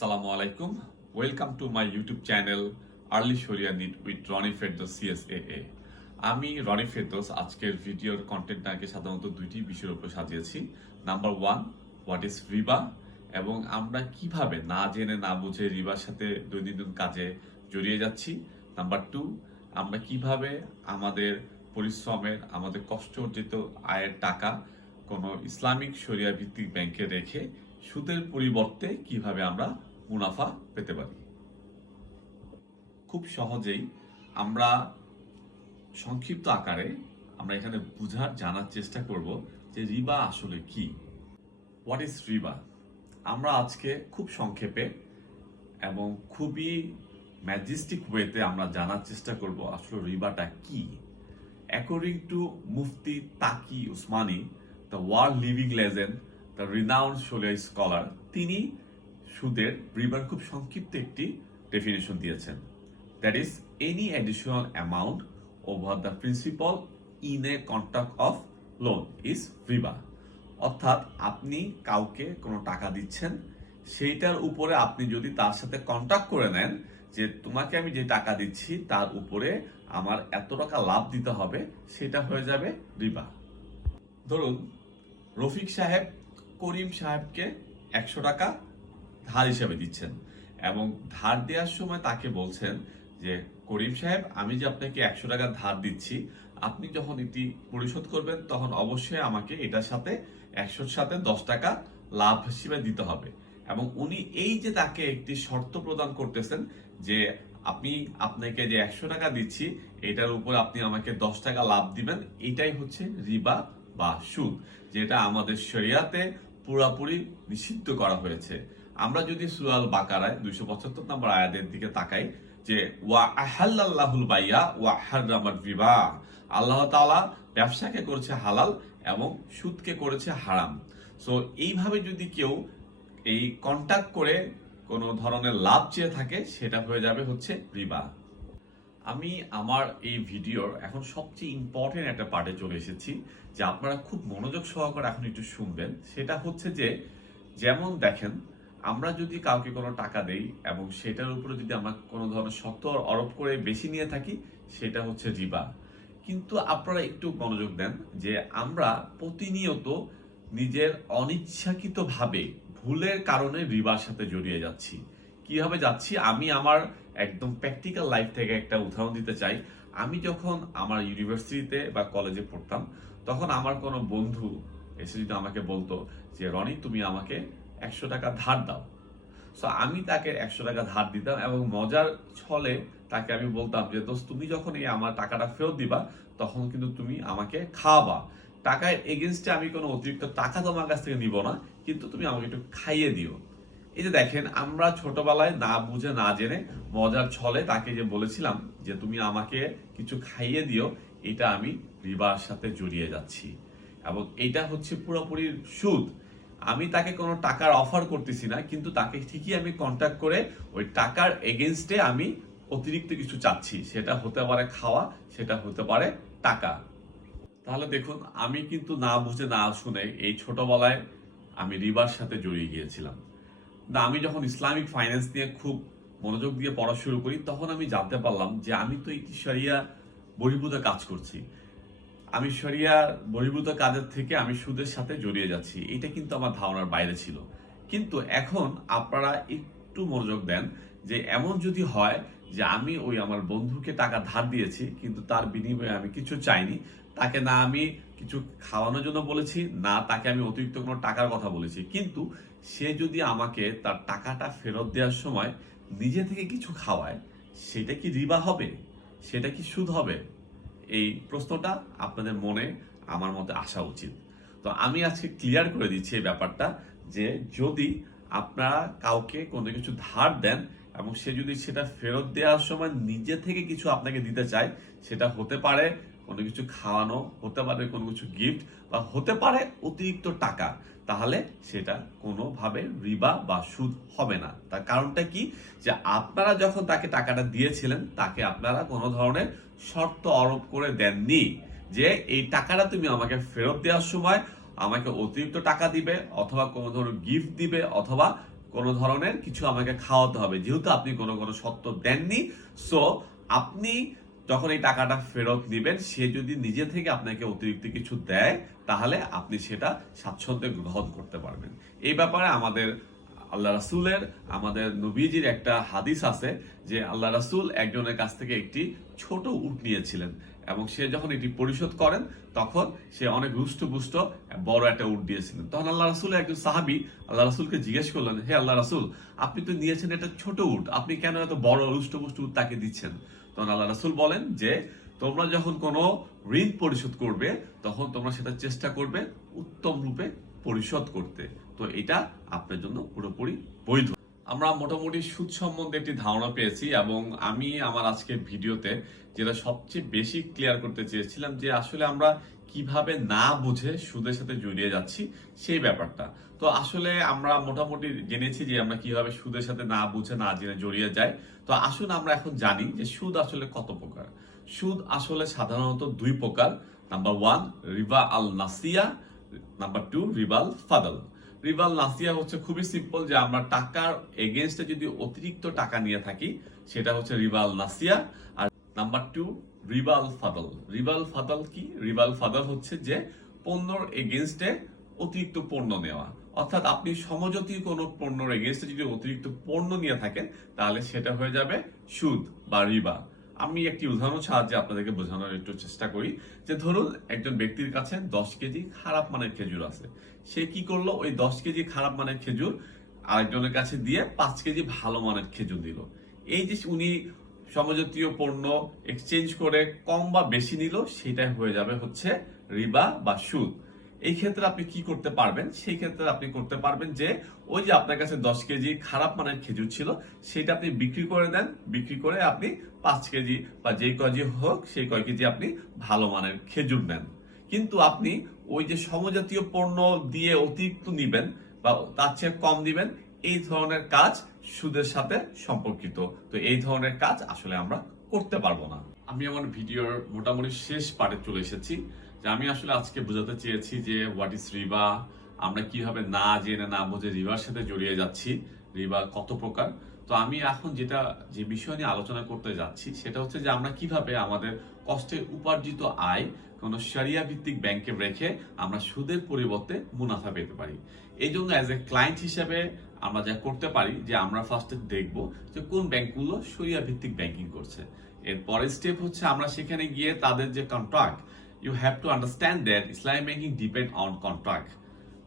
Assalamu alaikum. Welcome to my YouTube channel Early Sharia Need with Ronnie Ferdous CSAA. আমি রনি ফেরদৌস আজকের ভিডিওর কন্টেন্টটাকে সাধারণত দুইটি বিষয়ের উপর সাজিয়েছি। নাম্বার 1, হোয়াট ইজ রিবা, এবং আমরা কিভাবে না জেনে না বুঝে রিবার সাথে দৈনন্দিন কাজে জড়িয়ে যাচ্ছি। নাম্বার 2, আমরা কিভাবে আমাদের পরিশ্রমের, আমাদের কষ্ট অর্জিত আয়ের টাকা কোনো ইসলামিক শরিয়া ভিত্তিক ব্যাংকে রেখে সুদের পরিবর্তে কিভাবে আমরা মুনাফা পেতে পারি। খুব সহজেই আমরা সংক্ষিপ্ত আকারে আমরা এখানে জানার চেষ্টা করব যে রিবা আসলে কি। হোয়াট ইজ রিবা? আমরা আজকে খুব সংক্ষেপে এবং খুবই ম্যাজেস্টিক ওয়েতে আমরা জানার চেষ্টা করব আসলে রিবাটা কি। অ্যাকর্ডিং টু মুফতি তাকি Usmani, the world living legend, the renowned শরিয়া স্কলার, তিনি সুদের রিবার খুব সংক্ষিপ্ত একটি ডেফিনেশন দিয়েছেন। That is any additional amount over the principal in a contract of loan is রিবা। অর্থাৎ আপনি কাউকে কোনো টাকা দিচ্ছেন, সেইটার উপরে আপনি যদি তার সাথে কন্ট্রাক্ট করে নেন যে তোমাকে আমি যে টাকা দিচ্ছি তার উপরে আমার এত টাকা লাভ দিতে হবে, সেটা হয়ে যাবে রিবা। ধরুন রফিক সাহেব করিম সাহেবকে 100 টাকা ধার হিসাবে দিচ্ছেন এবং ধার দেওয়ার সময় তাকে বলছেন যে করিম সাহেব, আমি যে আপনাকে 100 টাকা ধার দিচ্ছি, আপনি যখন এটি পরিশোধ করবেন তখন অবশ্যই আমাকে এটার সাথে 100-র সাথে 10 টাকা লাভ হিসেবে দিতে হবে। এবং উনি এই যে তাকে একটি শর্ত প্রদান করতেছেন যে আপনাকে যে 100 টাকা দিচ্ছি এটার উপর আপনি আমাকে 10 টাকা লাভ দিবেন, এটাই হচ্ছে রিবা বা সুদ, যেটা আমাদের শরিয়াতে পুরোপুরি নিষিদ্ধ করা হয়েছে। আমরা যদি সূরা আল বাকারায় 275 নম্বর আয়াতের দিকে তাকাই যে ওয়া আহাল্লাল্লাহুল বাইয়া ওয়া হারামার রিবা, আল্লাহ তাআলা ব্যবসাকে করেছে হালাল এবং সুদকে করেছে হারাম। সো এইভাবে যদি কেউ এই কন্ট্যাক্ট করে কোনো ধরনের লাভ চেয়ে থাকে, সেটা হয়ে যাবে হচ্ছে রিবা। আমি আমার এই ভিডিওর এখন সবচেয়ে ইম্পর্টেন্ট একটা পার্টে চলে এসেছি, যে আপনারা খুব মনোযোগ সহকারে এখন একটু শুনবেন। সেটা হচ্ছে যে, যেমন দেখেন, আমরা যদি কাউকে কোনো টাকা দেই এবং সেটার উপরে যদি আমরা কোনো ধরনের শর্ত আরোপ করে বেশি নিয়ে থাকি, সেটা হচ্ছে রিবা। কিন্তু আপনারা একটু মনোযোগ দেন যে আমরা প্রতিনিয়ত নিজের অনিচ্ছাকৃতভাবে ভুলের কারণে রিবার সাথে জড়িয়ে যাচ্ছি। কিভাবে যাচ্ছি আমি আমার একদম প্র্যাকটিক্যাল লাইফ থেকে একটা উদাহরণ দিতে চাই। আমি যখন আমার ইউনিভার্সিটিতে বা কলেজে পড়তাম, তখন আমার কোনো বন্ধু এসে যদি আমাকে বলতো যে রনি, তুমি আমাকে 100 টাকা ধার দাও। সো আমি তাকে 100 টাকা ধার দিতাম এবং মজার ছলে তাকে আমি বলতাম যে দোস্ত, তুমি যখন এই আমার টাকাটা ফেরত দিবা তখন কিন্তু তুমি আমাকে খাওয়াবা। টাকার এগেনস্টে আমি কোনো অতিরিক্ত টাকা তোমার কাছ থেকে নিব না, কিন্তু তুমি আমাকে একটু খাইয়ে দিও। এই যে দেখেন, আমরা ছোটবেলায় না বুঝে না জেনে মজার ছলে তাকে যে বলেছিলাম যে তুমি আমাকে কিছু খাইয়ে দিও, এটা আমি রিবার সাথে জড়িয়ে যাচ্ছি এবং এটা হচ্ছে পুরোপুরি সুদ। আমি তাকে কোনো টাকার অফার করতেছি না, কিন্তু তাকে ঠিকই আমি কন্ট্যাক্ট করে ওই টাকার এগেনস্টে আমি অতিরিক্ত কিছু চাচ্ছি। সেটা হতে পারে খাওয়া, সেটা হতে পারে টাকা। তাহলে দেখুন, আমি কিন্তু না বুঝে না শুনে এই ছোটবেলায় আমি রিবার সাথে জড়িয়ে গিয়েছিলাম। না, আমি যখন ইসলামিক ফাইন্যান্স নিয়ে খুব মনোযোগ দিয়ে পড়া শুরু করি, তখন আমি জানতে পারলাম যে আমি তো একটি শরিয়া বহির্ভূত কাজ করছি। আমি শরিয়া বহির্ভূত কাজের থেকে আমি সুদের সাথে জড়িয়ে যাচ্ছি। এটা কিন্তু আমার ধারণার বাইরে ছিল। কিন্তু এখন আপনারা একটু মনোযোগ দেন যে এমন যদি হয় যে আমি ওই আমার বন্ধুকে টাকা ধার দিয়েছি, কিন্তু তার বিনিময়ে আমি কিছু চাইনি, তাকে না আমি কিছু খাওয়ানোর জন্য বলেছি, না তাকে আমি অতিরিক্ত কোনো টাকার কথা বলেছি, কিন্তু সে যদি আমাকে তার টাকাটা ফেরত দেওয়ার সময় নিজে থেকে কিছু খাওয়ায়, সেটা কি রিবা হবে? সেটা কি সুদ হবে? এই প্রশ্নটা আপনাদের মনে আমার মতে আসা উচিত। তো আমি আজকে ক্লিয়ার করে দিচ্ছি এই ব্যাপারটা, যে যদি আপনারা কাউকে কোনো কিছু ধার দেন এবং সে যদি সেটা ফেরত দেওয়ার সময় নিজে থেকে কিছু আপনাকে দিতে চায়, সেটা হতে পারে কোনো কিছু খাওয়ানো, হতে পারে কোনো কিছু গিফট, বা হতে পারে অতিরিক্ত টাকা, তাহলে সেটা কোনোভাবে রিবা বা সুদ হবে না। তার কারণটা কি? যে আপনারা যখন তাকে টাকাটা দিয়েছিলেন, তাকে আপনারা কোনো ধরনের শর্ত আরোপ করে দেননি যে এই টাকাটা তুমি আমাকে ফেরত দেওয়ার সময় আমাকে অতিরিক্ত টাকা দিবে, অথবা কোনো ধরনের গিফট দিবে, অথবা কোনো ধরনের কিছু আমাকে খাওয়াতে হবে, যেহেতু আপনি কোনো সত্য দেননি। সো আপনি যখন এই টাকাটা ফেরত নেবেন, সে যদি নিজে থেকে আপনাকে অতিরিক্ত কিছু দেয়, তাহলে আপনি সেটা স্বাচ্ছন্দ্যে গ্রহণ করতে পারবেন। এই ব্যাপারে আমাদের আল্লাহ রাসূলের, আমাদের নবীজির একটা হাদিস আছে যে আল্লাহ রাসূল একজনের কাছ থেকে একটি ছোট উট নিয়েছিলেন, এবং সে যখন এটি পরিশোধ করেন তখন সে অনেক রুষ্টপুষ্ট বড় একটা উট দিয়েছিলেন। তখন আল্লাহ রাসূলের একজন সাহাবী আল্লাহ রাসূলকে জিজ্ঞেস করলেন, হে আল্লাহ রাসূল, আপনি তো নিয়েছেন একটা ছোট উট, আপনি কেন এত বড় রুষ্টপুষ্ট উট তাকে দিচ্ছেন? তখন আল্লাহ রাসূল বলেন যে তোমরা যখন কোনো ঋণ পরিশোধ করবে, তখন তোমরা সেটা চেষ্টা করবে উত্তম রূপে পরিশোধ করতে। তো এটা আপনার জন্য পুরোপুরি বৈধ। আমরা মোটামুটি সুদ সম্বন্ধে একটি ধারণা পেয়েছি, এবং আমি আমার আজকের ভিডিওতে যেটা সবচেয়ে বেশি ক্লিয়ার করতে চেয়েছিলাম যে আসলে আমরা কিভাবে না বুঝে সুদের সাথে জড়িয়ে যাচ্ছি সেই ব্যাপারটা। তো আসলে আমরা মোটামুটি জেনেছি যে আমরা কিভাবে সুদের সাথে না বুঝে না জেনে জড়িয়ে যাই। তো আসুন আমরা এখন জানি যে সুদ আসলে কত প্রকার। সুদ আসলে সাধারণত দুই প্রকার। নাম্বার 1 রিবা আল নাসিয়া, নাম্বার 2 রিবাল ফাদল। রিবাল নাসিয়া হচ্ছে খুবই সিম্পল, যে আমরা টাকার এগেনস্টে যদি অতিরিক্ত টাকা নিয়ে থাকি সেটা হচ্ছে রিবাল নাসিয়া। আর নাম্বার 2 রিবাল ফাদল। রিবাল ফাদল কি? রিবাল ফাদল হচ্ছে যে পণ্যর এগেনস্টে অতিরিক্ত পণ্য নেওয়া, অর্থাৎ আপনি সমযোজী কোনো পণ্যর এগেনস্টে যদি অতিরিক্ত পণ্য নিয়ে থাকেন, তাহলে সেটা হয়ে যাবে সুদ বা রিবা। আমি একটি উদাহরণ সাহায্যে আপনাদেরকে বোঝানোর একটু চেষ্টা করি। যে ধরুন একজন ব্যক্তির কাছে 10 কেজি খারাপ মানের খেজুর আছে, সে কি করলো, ওই 10 কেজি খারাপ মানের খেজুর আরেকজনের কাছে দিয়ে 5 কেজি ভালো মানের খেজুর দিল। এই যে উনি সমজাতীয় পণ্য এক্সচেঞ্জ করে কম বা বেশি নিল, সেটাই হয়ে যাবে হচ্ছে রিবা বা সুদ। এই ক্ষেত্রে আপনি কি করতে পারবেন? সেই ক্ষেত্রে আপনি করতে পারবেন যে ওই যে আপনার কাছে 10 কেজি খারাপ মানের খেজুর ছিল, সেটা আপনি বিক্রি করে দেন, বিক্রি করে আপনি 5 কেজি বা যেই কেজি হোক সেই কয় কেজি আপনি ভালো মানের খেজুর নেন। কিন্তু আপনি ওই যে সমজাতীয় পণ্য দিয়ে অতিরিক্ত নিবেন বা তার চেয়ে কম দিবেন, এই ধরনের কাজ সুদের সাথে সম্পর্কিত। তো এই ধরনের কাজ আসলে আমরা করতে পারবো না। আমি আমার ভিডিওর মোটামুটি শেষ পার্টে চলে এসেছি। যে আমি আসলে আজকে বোঝাতে চেয়েছি যে হোয়াট ইজ রিবা, আমরা কিভাবে না জেনে না বুঝে রিবার সাথে জড়িয়ে যাচ্ছি, রিবা কত প্রকার। তো আমি এখন যে বিষয় নিয়ে আলোচনা করতে যাচ্ছি সেটা হচ্ছে যে আমরা কিভাবে আমাদের কষ্টে উপার্জিত আয় কোনো শরিয়া ভিত্তিক ব্যাংকে রেখে আমরা সুদের পরিবর্তে মুনাফা পেতে পারি। এই জন্য অ্যাজ এ ক্লায়েন্ট হিসেবে আমরা যা করতে পারি যে আমরা ফার্স্টে দেখব যে কোন ব্যাংকগুলো শরিয়া ভিত্তিক ব্যাংকিং করছে। এর পরের স্টেপ হচ্ছে আমরা সেখানে গিয়ে তাদের যে contract, you have to understand that Islamic banking depend on contract.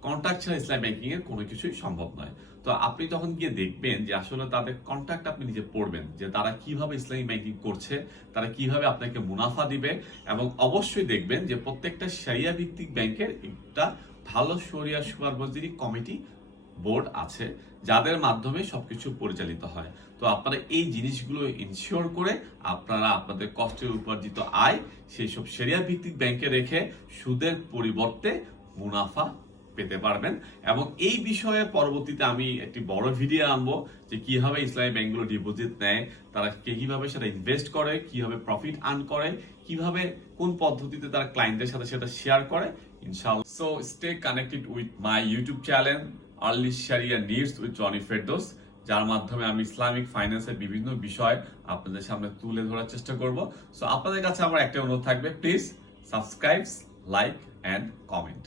Contract ছাড়া ইসলাম ব্যাংকিং এর কোনো কিছুই সম্ভব নয়। তো আপনি তখন গিয়ে দেখবেন যে আসলে তাদের কন্ট্রাক্ট আপনি নিজে পড়বেন, যে তারা কিভাবে ইসলামিক ব্যাংকিং করছে, তারা কিভাবে আপনাকে মুনাফা দিবে, এবং অবশ্যই দেখবেন যে প্রত্যেকটা শরিয়া ভিত্তিক ব্যাংকের একটা ভালো শরিয়া সুপারভাইজারি কমিটি বোর্ড আছে, যাদের মাধ্যমে সবকিছু পরিচালিত হয়। তো আপনারা এই জিনিসগুলো ইনশিওর করে আপনারা আপনাদের কষ্টের উপার্জিত আয় সেই সব শরিয়া ভিত্তিক ব্যাংকে রেখে সুদের পরিবর্তে মুনাফা পেতে পারবেন। এবং এই বিষয়ে পরবর্তীতে আমি একটি বড় ভিডিও আনবো যে কিভাবে ইসলামী ব্যাংকগুলো ডিপোজিট নেয়, তারা কিভাবে সেটা ইনভেস্ট করে, কিভাবে প্রফিট আর্ন করে, কিভাবে কোন পদ্ধতিতে তারা ক্লায়েন্টদের সাথে সেটা শেয়ার করে, ইনশাআল্লাহ। So stay connected with my YouTube channel early sharia needs with Johnny Ferdous, যার মাধ্যমে আমি ইসলামিক ফাইন্যান্সের বিভিন্ন বিষয় আপনাদের সামনে তুলে ধরার চেষ্টা করব। সো আপনাদের কাছে আমার একটা অনুরোধ থাকবে, please subscribe, like and comment.